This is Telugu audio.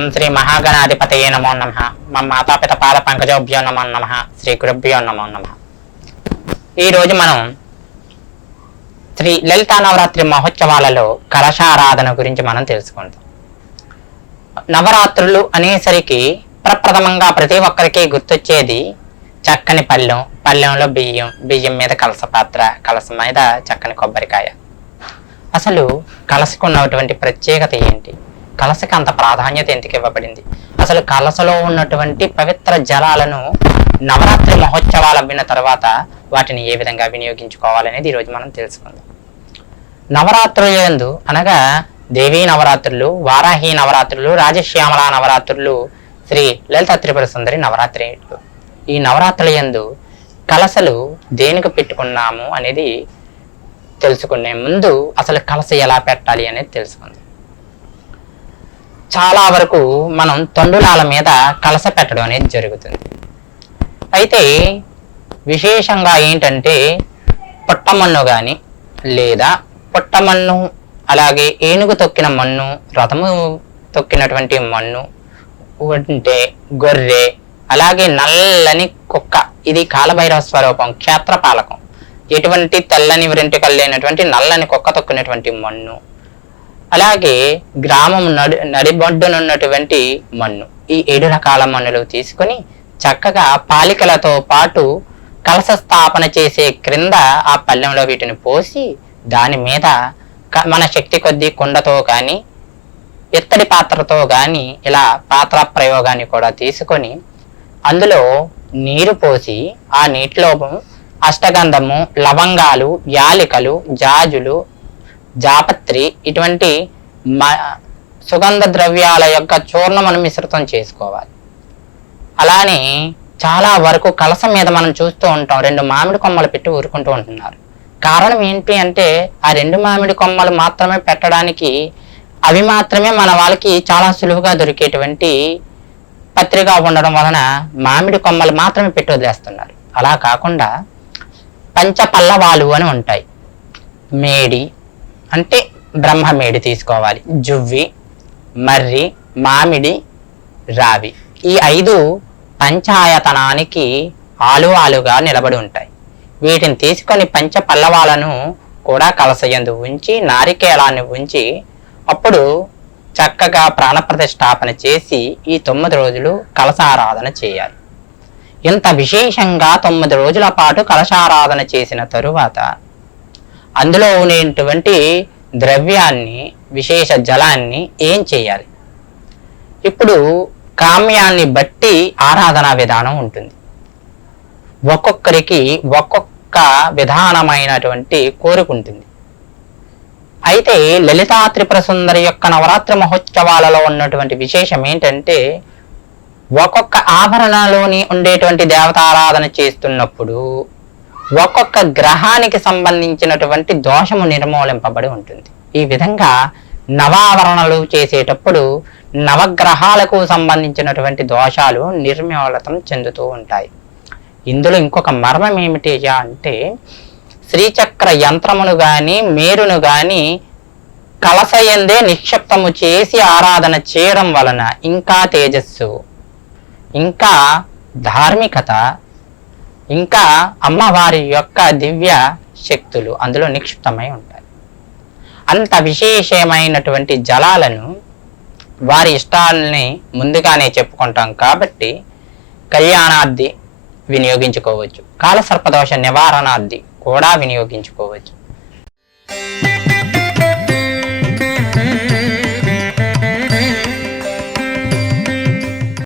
ఓం శ్రీ మహాగణాధిపతయే నమో నమ. మా మాతాపిత పాద పంకజోభ్యో నమో నమ. శ్రీ గురుభ్యో నమో నమ. ఈరోజు మనం శ్రీ లలితా నవరాత్రి మహోత్సవాలలో కలశారాధన గురించి మనం తెలుసుకుందాం. నవరాత్రులు అనేసరికి ప్రప్రథమంగా ప్రతి ఒక్కరికి గుర్తొచ్చేది చక్కని పళ్ళెం పళ్ళెంలో బియ్యం బియ్యం మీద కలస పాత్ర కలస మీద చక్కని కొబ్బరికాయ. అసలు కలసకున్నటువంటి ప్రత్యేకత ఏంటి? కలసకి అంత ప్రాధాన్యత ఎందుకు ఇవ్వబడింది? అసలు కలసలో ఉన్నటువంటి పవిత్ర జలాలను నవరాత్రి మహోత్సవాలు అబ్బిన తర్వాత వాటిని ఏ విధంగా వినియోగించుకోవాలనేది ఈరోజు మనం తెలుసుకుందాం. నవరాత్రుల యందు అనగా దేవీ నవరాత్రులు వారాహి నవరాత్రులు రాజశ్యామల నవరాత్రులు శ్రీ లలిత త్రిపుర సుందరి నవరాత్రి. ఈ నవరాత్రుల యందు కలసలు దేనికి పెట్టుకున్నాము అనేది తెలుసుకునే ముందు అసలు కలస ఎలా పెట్టాలి అనేది తెలుసుకుందాం. చాలా వరకు మనం తండులాల మీద కలస పెట్టడం అనేది జరుగుతుంది. అయితే విశేషంగా ఏంటంటే పుట్టమన్ను కానీ లేదా పుట్టమన్ను అలాగే ఏనుగు తొక్కిన మన్ను రథము తొక్కినటువంటి మన్ను అంటే గొర్రె అలాగే నల్లని కుక్క. ఇది కాలభైరవ స్వరూపం క్షేత్రపాలకం. ఎటువంటి తెల్లని వెంట్రుకలు లేనటువంటి నల్లని కుక్క తొక్కినటువంటి మన్ను. అలాగే గ్రామం నడి నడిబొడ్డునున్నటువంటి మన్ను. ఈ ఏడు రకాల మన్నులు తీసుకొని చక్కగా పాలికలతో పాటు కలస స్థాపన చేసే క్రింద ఆ పళ్ళెంలో వీటిని పోసి దాని మీద మన శక్తి కొద్దీ కుండతో కానీ ఇత్తడి పాత్రతో కానీ ఇలా పాత్ర ప్రయోగాన్ని కూడా తీసుకొని అందులో నీరు పోసి ఆ నీటిలో అష్టగంధము లవంగాలు యాలికలు జాజులు జాపత్రి ఇటువంటి సుగంధ ద్రవ్యాల యొక్క చూర్ణమును మిశ్రితం చేసుకోవాలి. అలానే చాలా వరకు కలసం మీద మనం చూస్తూ ఉంటాం. రెండు మామిడి కొమ్మలు పెట్టి ఊరుకుంటూ ఉంటున్నారు. కారణం ఏంటి అంటే ఆ రెండు మామిడి కొమ్మలు మాత్రమే పెట్టడానికి అవి మాత్రమే మన వాళ్ళకి చాలా సులువుగా దొరికేటువంటి పత్రిక ఉండడం వలన మామిడి కొమ్మలు మాత్రమే పెట్టి వదిలేస్తున్నారు. అలా కాకుండా పంచపల్లవాలు అని ఉంటాయి. మేడి అంటే బ్రహ్మమేడి తీసుకోవాలి. జువ్వి మర్రి మామిడి రావి. ఈ ఐదు పంచాయతనానికి ఆలు ఆలుగా నిలబడి ఉంటాయి. వీటిని తీసుకొని పంచ పల్లవాలను కూడా కలసయందు ఉంచి నారికేళాన్ని ఉంచి అప్పుడు చక్కగా ప్రాణప్రతిష్టాపన చేసి ఈ తొమ్మిది రోజులు కలశారాధన చేయాలి. ఇంత విశేషంగా తొమ్మిది రోజుల పాటు కలశారాధన చేసిన తరువాత అందులో ఉండేటువంటి ద్రవ్యాన్ని విశేష జలాన్ని ఏం చేయాలి? ఇప్పుడు కామ్యాన్ని బట్టి ఆరాధనా విధానం ఉంటుంది. ఒక్కొక్కరికి ఒక్కొక్క విధానమైనటువంటి కోరిక ఉంటుంది. అయితే లలితా త్రిపుర సుందరి యొక్క నవరాత్రి మహోత్సవాలలో ఉన్నటువంటి విశేషం ఏంటంటే ఒక్కొక్క ఆభరణలోని ఉండేటువంటి దేవతారాధన చేస్తున్నప్పుడు ఒక్కొక్క గ్రహానికి సంబంధించినటువంటి దోషము నిర్మూలింపబడి ఉంటుంది. ఈ విధంగా నవావరణలు చేసేటప్పుడు నవగ్రహాలకు సంబంధించినటువంటి దోషాలు నిర్మూలతం చెందుతూ ఉంటాయి. ఇందులో ఇంకొక మర్మం ఏమిటి అంటే శ్రీచక్ర యంత్రమును గాని మేరును గాని కలసయందే నిక్షిప్తము చేసి ఆరాధన చేయడం వలన ఇంకా తేజస్సు ఇంకా ధార్మికత ఇంకా అమ్మవారి యొక్క దివ్య శక్తులు అందులో నిక్షిప్తమై ఉంటాయి. అంత విశేషమైనటువంటి జలాలను వారి ఇష్టాలని ముందుగానే చెప్పుకుంటాం కాబట్టి కళ్యాణార్థి వినియోగించుకోవచ్చు. కాలసర్పదోష నివారణార్థి కూడా వినియోగించుకోవచ్చు.